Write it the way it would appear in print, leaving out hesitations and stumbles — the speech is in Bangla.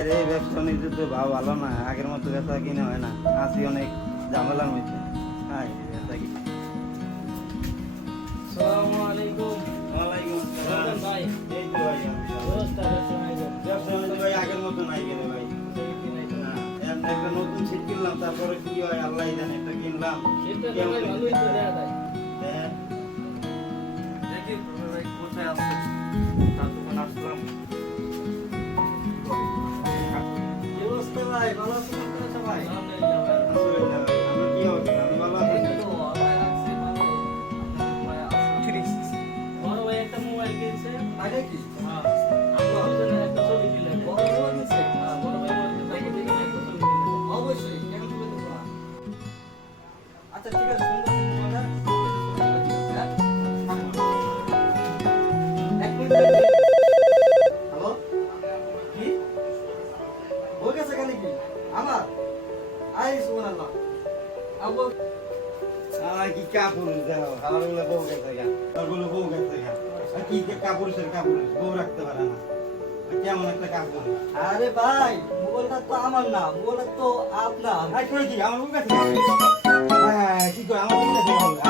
এই ব্যবসা বাণিজ্য তো ভালো না, আগের মতো বেচা কিনা হয় না, আছি অনেক ঝামেলার মধ্যে। হ্যাঁ বেচা কি আসসালামু আলাইকুম। ওয়ালাইকুম আসসালাম ভাই এই তো ভাই ব্যবস্থা নাই গো। ব্যবসা বাণিজ্য ভাই আগের মতো নাই গেলে ভাই। না, একটা নতুন সেট কিনলাম, তারপরে কি হয় আল্লাহ জানে, একটা কিনলাম সেটা তো কেমন ভাই ভালোই তো দেয়া যায়। হ্যাঁ, দেখি তুমি ভাই কোথায় আছো? তার দোকান আসলাম। কি অবস্থা ভাই? ভালো আছেন তো সবাই? আলহামদুলিল্লাহ ভাই। আলহামদুলিল্লাহ ভাই। আমার কি অবস্থা? আমি ভালো আছি। এই তো আল্লাহ রাখছে ভালো। ভাই আছে। বড় ভাই একটা মোবাইল কিনছে। আরে কি? হ্যাঁ। আমরা দুজনে একটা ছবি দিলেন। বড় মোবাইল নিছে? হ্যাঁ, বড় ভাই বলছে দেখি দেখি একটা ছবি দিলেন। অবশ্যই, কেন দিবে তোমরা? আচ্ছা ঠিক আছে, সুন্দর মোবাইলটা। এক মিনিট। হ্যালো? কি? ওর কাছে খালি কি? আমার? আই সুবহানাল্লাহ। আব্বু আমার কি কাপড় দাও, আমার বলে বউ গেছে গা, আর বলে বউ গেছে গা। আর কি কাপড় সে কাপড় বউ রাখতে পারে না, আর কেমন একটা কাপড়। আরে ভাই, মোবাইলটা তো আমার না, মোবাইলটা তো আপনার। আর কই কি আমার বউ গেছে গা? হ্যাঁ কি কই আমার বউ গেছে গা।